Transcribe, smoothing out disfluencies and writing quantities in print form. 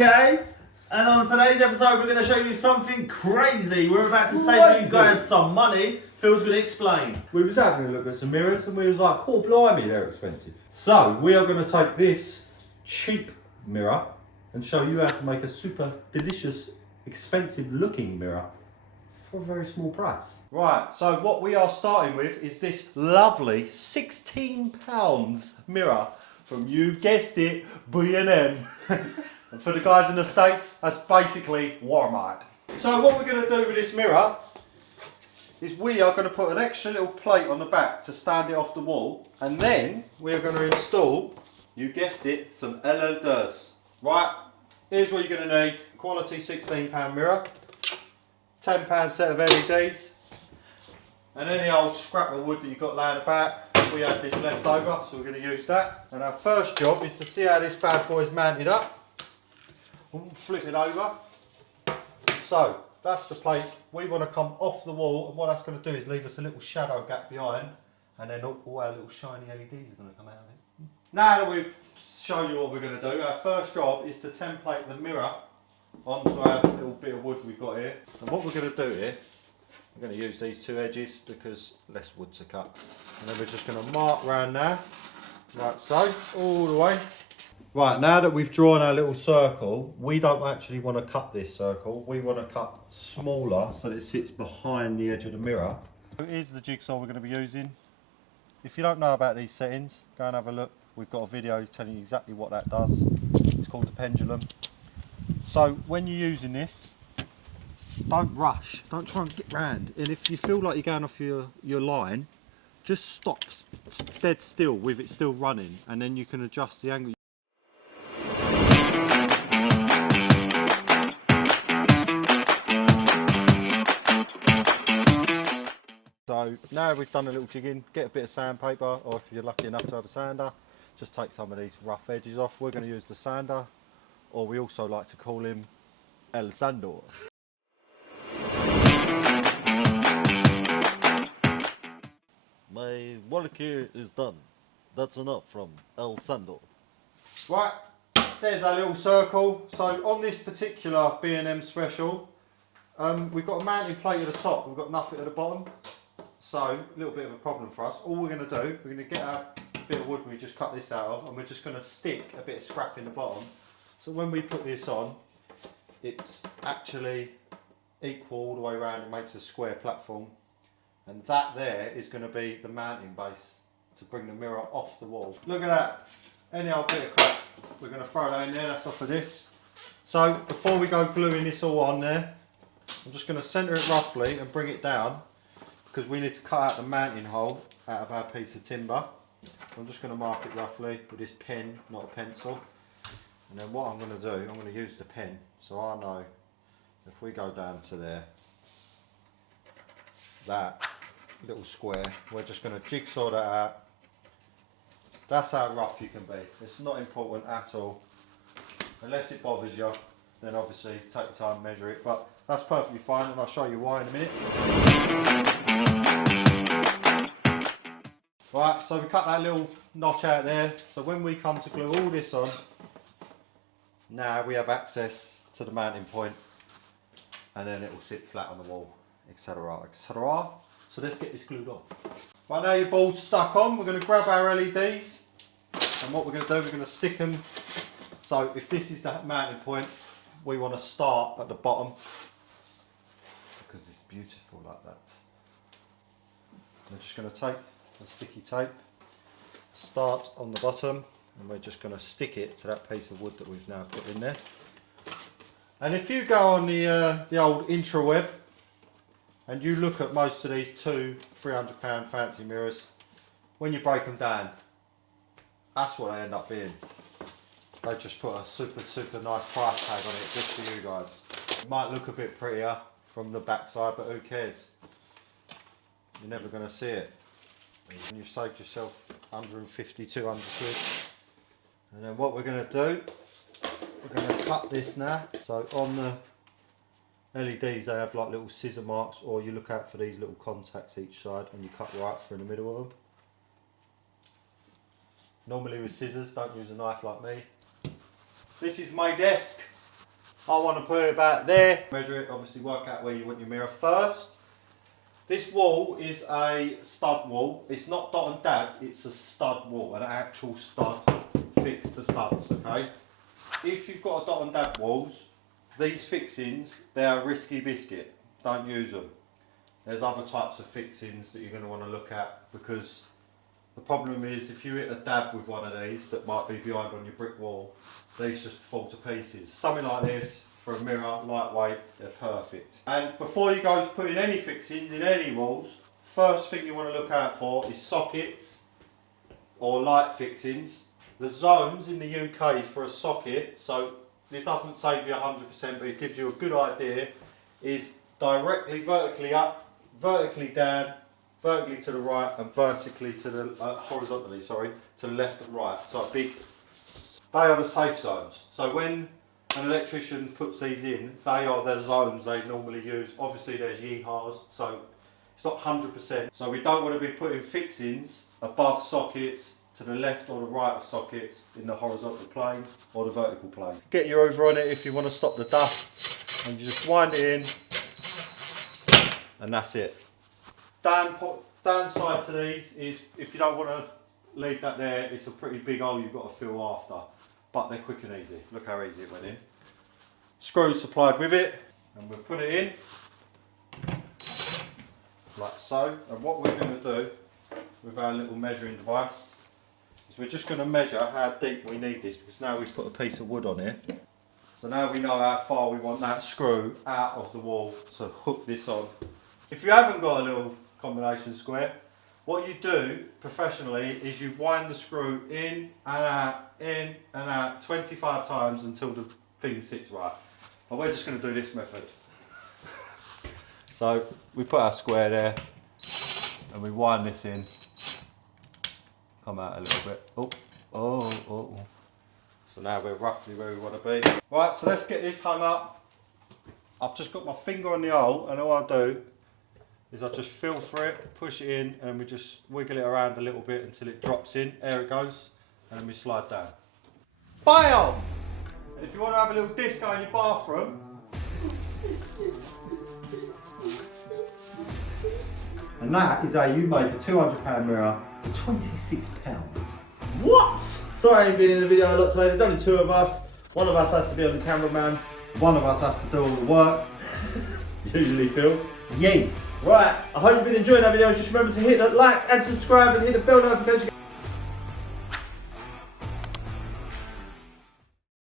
UK, and on today's episode we're going to show you something crazy. We're about to save you guys some money. Phil's going to explain. We was having a look at some mirrors and we was like, oh blimey, they're expensive. So we are going to take this cheap mirror and show you how to make a super delicious, expensive looking mirror for a very small price. Right, so what we are starting with is this lovely £16 mirror from, you guessed it, B&M. And for the guys in the States, that's basically Walmart. So what we're going to do with this mirror is we are going to put an extra little plate on the back to stand it off the wall, and then we are going to install, you guessed it, some LEDs. Right, here's what you're going to need. Quality £16 mirror, £10 set of LEDs, and any old scrap of wood that you've got laying about. We had this left over, so we're going to use that. And our first job is to see how this bad boy is mounted up. We'll flip it over. So that's the plate. We want to come off the wall, and what that's going to do is leave us a little shadow gap behind, and then all our little shiny LEDs are going to come out of it. Now that we've shown you what we're going to do, our first job is to template the mirror onto our little bit of wood we've got here. And what we're going to do here, we're going to use these two edges because less wood to cut. And then we're just going to mark round now, like so, all the way. Right, now that we've drawn our little circle, we don't actually want to cut this circle. We want to cut smaller so that it sits behind the edge of the mirror. Here's the jigsaw we're going to be using. If you don't know about these settings, go and have a look. We've got a video telling you exactly what that does. It's called the pendulum. So when you're using this, don't rush. Don't try and get round. And if you feel like you're going off your line, just stop dead still with it still running, and then you can adjust the angle. So now we've done a little jigging, get a bit of sandpaper, or if you're lucky enough to have a sander, just take some of these rough edges off. We're going to use the sander, or we also like to call him El Sandor. My work here is done. That's enough from El Sandor. Right, there's our little circle. So on this particular B&M special, we've got a mounting plate at the top, we've got nothing at the bottom. So a little bit of a problem for us. All we're going to do, we're going to get our bit of wood we just cut this out of, and we're just going to stick a bit of scrap in the bottom. So when we put this on, it's actually equal all the way around. It makes a square platform. And that there is going to be the mounting base to bring the mirror off the wall. Look at that. Any old bit of crap, we're going to throw that in there. That's off of this. So before we go gluing this all on there, I'm just going to centre it roughly and bring it down, because we need to cut out the mounting hole out of our piece of timber. I'm just going to mark it roughly with this pen, not a pencil. And then what I'm going to do, I'm going to use the pen, so I know if we go down to there, that little square, we're just going to jigsaw that out. That's how rough you can be. It's not important at all. Unless it bothers you, then obviously take your time and measure it, but that's perfectly fine, and I'll show you why in a minute. Right, so we cut that little notch out there, so when we come to glue all this on, now we have access to the mounting point, and then it will sit flat on the wall, etc, etc. So let's get this glued on. Right, now your board's stuck on, we're going to grab our LEDs, and what we're going to do, we're going to stick them. So if this is the mounting point, we want to start at the bottom, because it's beautiful like that. We're just going to take the sticky tape, start on the bottom, and we're just going to stick it to that piece of wood that we've now put in there. And if you go on the old intraweb and you look at most of these £200–300 fancy mirrors, when you break them down, that's what they end up being. They just put a super nice price tag on it just for you guys. It might look a bit prettier from the backside, but who cares? You're never going to see it. And you've saved yourself 150, 200 quid. And then what we're going to do, we're going to cut this now. So on the LEDs, they have like little scissor marks, or you look out for these little contacts each side, and you cut right through the middle of them. Normally with scissors, don't use a knife like me. This is my desk. I want to put it about there. Measure it, obviously work out where you want your mirror first. This wall is a stud wall. It's not dot and dab, it's a stud wall, an actual stud fixed to studs, okay? If you've got a dot and dab walls, these fixings, they are risky biscuit. Don't use them. There's other types of fixings that you're going to want to look at, because the problem is if you hit a dab with one of these that might be behind on your brick wall, these just fall to pieces. Something like this for a mirror, lightweight, they're perfect. And before you go to putting any fixings in any walls, first thing you want to look out for is sockets or light fixings. The zones in the UK for a socket, so it doesn't save you 100%, but it gives you a good idea, is directly vertically up, vertically down, vertically to the right, and vertically to the horizontally, sorry, to the left and right. So big. They are the safe zones. So when an electrician puts these in, they are the zones they normally use. Obviously there's yeehaws, so it's not 100%. So we don't want to be putting fixings above sockets, to the left or the right of sockets, in the horizontal plane or the vertical plane. Get your over on it if you want to stop the dust, and you just wind it in, and that's it. Downside to these is if you don't want to leave that there, it's a pretty big hole you've got to fill after, but they're quick and easy. Look how easy it went in. Screws supplied with it, and we'll put it in like so. And what we're going to do with our little measuring device is we're just going to measure how deep we need this, because now we've put a piece of wood on here. So now we know how far we want that screw out of the wall to hook this on. If you haven't got a little combination square, what you do professionally is you wind the screw in and out 25 times until the thing sits right. But we're just going to do this method. So we put our square there and we wind this in. Come out a little bit. Oh. So now we're roughly where we want to be. Right, so let's get this hung up. I've just got my finger on the hole, and all I do is I just feel for it, push it in, and we just wiggle it around a little bit until it drops in. There it goes, and then we slide down. BAM! And if you want to have a little disco in your bathroom, and that is how you make a £200 mirror for £26. What? Sorry I ain't been in the video a lot today. There's only two of us. One of us has to be on the cameraman. one of us has to do all the work. Usually Phil. Yes. Right, I hope you've been enjoying that video. Just remember to hit that like and subscribe and hit the bell notification.